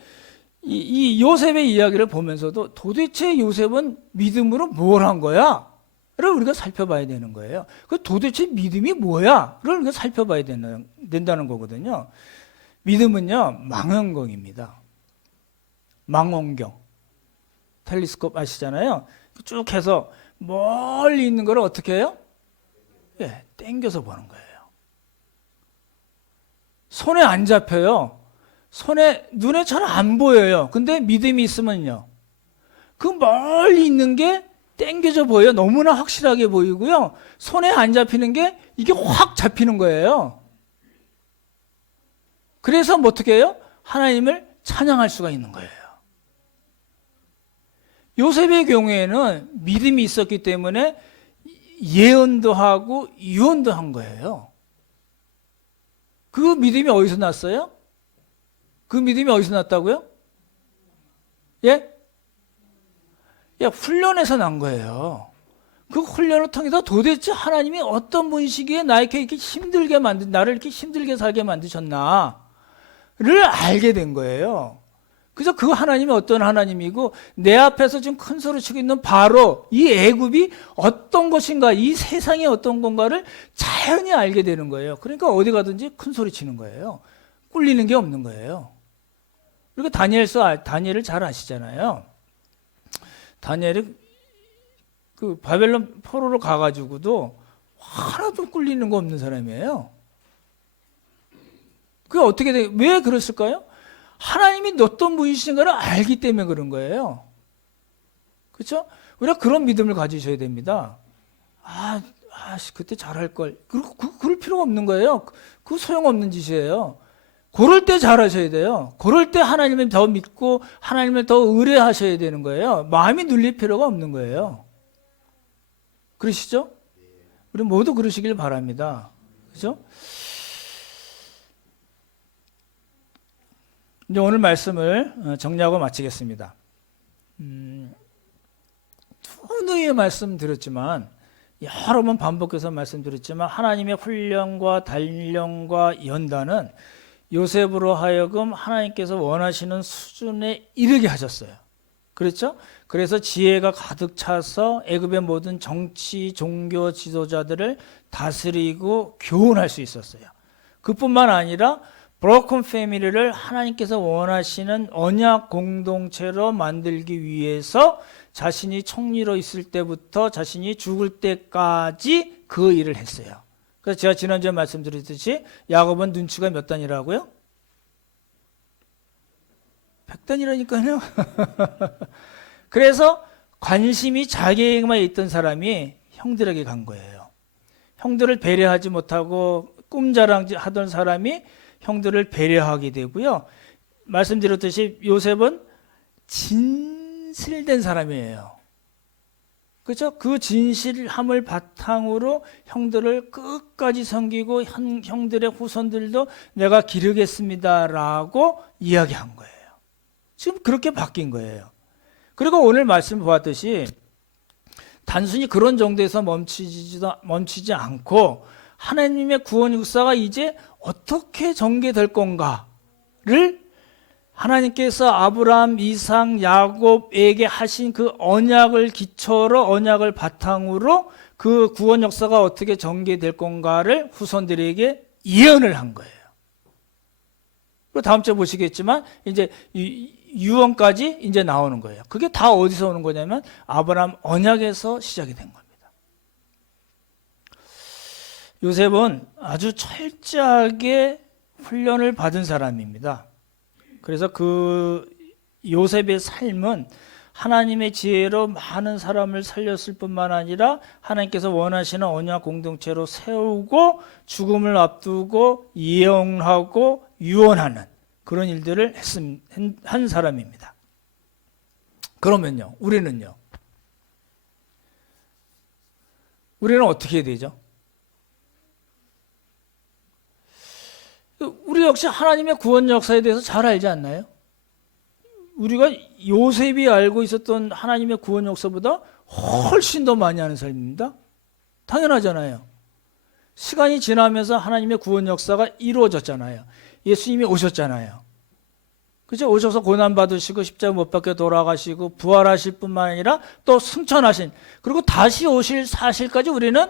이 요셉의 이야기를 보면서도 도대체 요셉은 믿음으로 뭘 한 거야? 를 우리가 살펴봐야 되는 거예요. 도대체 믿음이 뭐야? 를 우리가 살펴봐야 된다는 거거든요. 믿음은요, 망원경입니다. 망원경. 텔레스콥 아시잖아요? 쭉 해서 멀리 있는 걸 어떻게 해요? 당겨서 보는 거예요. 손에 안 잡혀요. 눈에 잘 안 보여요. 근데 믿음이 있으면요, 그 멀리 있는 게 땡겨져 보여요. 너무나 확실하게 보이고요. 손에 안 잡히는 게 이게 확 잡히는 거예요. 그래서 어떻게 해요? 하나님을 찬양할 수가 있는 거예요. 요셉의 경우에는 믿음이 있었기 때문에 예언도 하고 유언도 한 거예요. 그 믿음이 어디서 났어요? 그 믿음이 어디서 났다고요? 훈련에서 난 거예요. 그 훈련을 통해서 도대체 하나님이 어떤 분이시기에 나를 이렇게 힘들게 살게 만드셨나를 알게 된 거예요. 그래서 그 하나님이 어떤 하나님이고 내 앞에서 지금 큰 소리 치고 있는 바로 이 애굽이 어떤 것인가, 이 세상이 어떤 건가를 자연히 알게 되는 거예요. 그러니까 어디 가든지 큰 소리 치는 거예요. 꿀리는 게 없는 거예요. 그리고 다니엘을 잘 아시잖아요. 다니엘이 그 바벨론 포로로 가가지고도 하나도 꿀리는 거 없는 사람이에요. 그게 어떻게 돼? 왜 그랬을까요? 하나님이 어떤 분이신가를 알기 때문에 그런 거예요. 그렇죠? 우리가 그런 믿음을 가지셔야 됩니다. 그때 잘할 걸. 그럴 필요가 없는 거예요. 그 소용없는 짓이에요. 그럴 때 잘하셔야 돼요. 그럴 때 하나님을 더 믿고 하나님을 더 의뢰하셔야 되는 거예요. 마음이 눌릴 필요가 없는 거예요. 그러시죠? 우리 모두 그러시길 바랍니다. 그죠? 이제 오늘 말씀을 정리하고 마치겠습니다. 누누이 말씀드렸지만, 여러 번 반복해서 말씀드렸지만, 하나님의 훈련과 단련과 연단은 요셉으로 하여금 하나님께서 원하시는 수준에 이르게 하셨어요. 그렇죠? 그래서 지혜가 가득 차서 애굽의 모든 정치, 종교 지도자들을 다스리고 교훈할 수 있었어요. 그뿐만 아니라 브로큰 패밀리를 하나님께서 원하시는 언약 공동체로 만들기 위해서 자신이 총리로 있을 때부터 자신이 죽을 때까지 그 일을 했어요. 그래서 제가 지난주에 말씀드렸듯이 야곱은 눈치가 몇 단이라고요? 100단이라니까요. 그래서 관심이 자기에게만 있던 사람이 형들에게 간 거예요. 형들을 배려하지 못하고 꿈자랑하던 사람이 형들을 배려하게 되고요. 말씀드렸듯이 요셉은 진실된 사람이에요. 그렇죠? 그 진실함을 바탕으로 형들을 끝까지 섬기고 형들의 후손들도 내가 기르겠습니다라고 이야기한 거예요. 지금 그렇게 바뀐 거예요. 그리고 오늘 말씀 보았듯이 단순히 그런 정도에서 멈추지 않고 하나님의 구원 역사가 이제 어떻게 전개될 건가를 하나님께서 아브라함, 이삭, 야곱에게 하신 그 언약을 기초로, 언약을 바탕으로 그 구원 역사가 어떻게 전개될 건가를 후손들에게 예언을 한 거예요. 그리고 다음 주에 보시겠지만 이제 유언까지 이제 나오는 거예요. 그게 다 어디서 오는 거냐면 아브라함 언약에서 시작이 된 겁니다. 요셉은 아주 철저하게 훈련을 받은 사람입니다. 그래서 그 요셉의 삶은 하나님의 지혜로 많은 사람을 살렸을 뿐만 아니라 하나님께서 원하시는 언약 공동체로 세우고 죽음을 앞두고 예언하고 유언하는 그런 일들을 한 사람입니다. 그러면요, 우리는요? 우리는 어떻게 해야 되죠? 우리 역시 하나님의 구원 역사에 대해서 잘 알지 않나요? 우리가 요셉이 알고 있었던 하나님의 구원 역사보다 훨씬 더 많이 아는 삶입니다. 당연하잖아요. 시간이 지나면서 하나님의 구원 역사가 이루어졌잖아요. 예수님이 오셨잖아요. 그죠? 오셔서 고난받으시고 십자가 못 박혀 돌아가시고 부활하실 뿐만 아니라 또 승천하신, 그리고 다시 오실 사실까지 우리는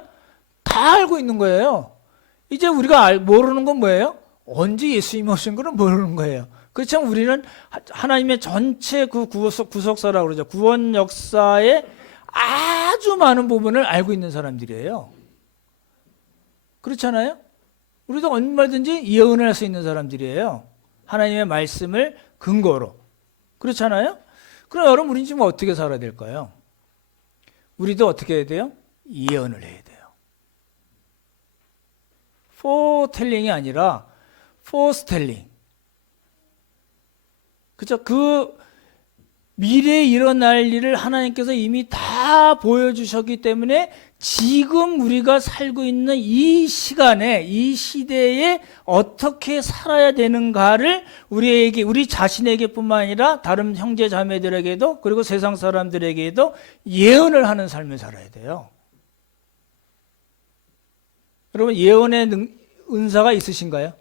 다 알고 있는 거예요. 이제 우리가 모르는 건 뭐예요? 언제 예수님이 오신 거는 모르는 거예요. 그렇지만 우리는 하나님의 전체 그 구속사라고 그러죠. 구원 역사의 아주 많은 부분을 알고 있는 사람들이에요. 그렇잖아요? 우리도 얼마든지 예언을 할 수 있는 사람들이에요. 하나님의 말씀을 근거로. 그렇잖아요? 그럼 여러분, 우리는 지금 어떻게 살아야 될까요? 우리도 어떻게 해야 돼요? 예언을 해야 돼요. 포텔링이 아니라 포스텔링. 그죠? 그 미래에 일어날 일을 하나님께서 이미 다 보여주셨기 때문에 지금 우리가 살고 있는 이 시간에, 이 시대에 어떻게 살아야 되는가를 우리에게, 우리 자신에게 뿐만 아니라 다른 형제 자매들에게도, 그리고 세상 사람들에게도 예언을 하는 삶을 살아야 돼요. 여러분, 예언의 은사가 있으신가요?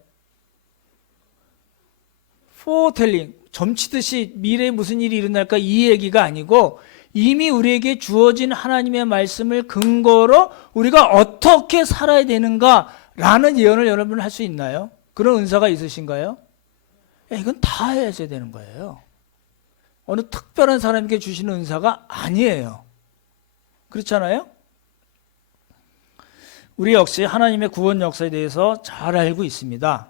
포텔링, 점치듯이 미래에 무슨 일이 일어날까 이 얘기가 아니고 이미 우리에게 주어진 하나님의 말씀을 근거로 우리가 어떻게 살아야 되는가라는 예언을 여러분 할 수 있나요? 그런 은사가 있으신가요? 이건 다 해야지 되는 거예요. 어느 특별한 사람에게 주시는 은사가 아니에요. 그렇잖아요? 우리 역시 하나님의 구원 역사에 대해서 잘 알고 있습니다.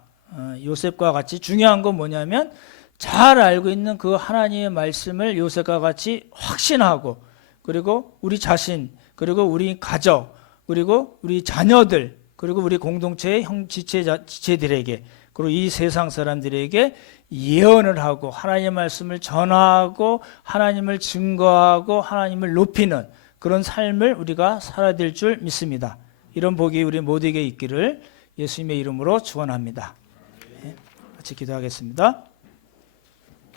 요셉과 같이 중요한 건 뭐냐면 잘 알고 있는 그 하나님의 말씀을 요셉과 같이 확신하고, 그리고 우리 자신, 그리고 우리 가족, 그리고 우리 자녀들, 그리고 우리 공동체의 지체들에게, 그리고 이 세상 사람들에게 예언을 하고 하나님의 말씀을 전하고 하나님을 증거하고 하나님을 높이는 그런 삶을 우리가 살아야 될 줄 믿습니다. 이런 복이 우리 모두에게 있기를 예수님의 이름으로 축원합니다. 같이 기도하겠습니다.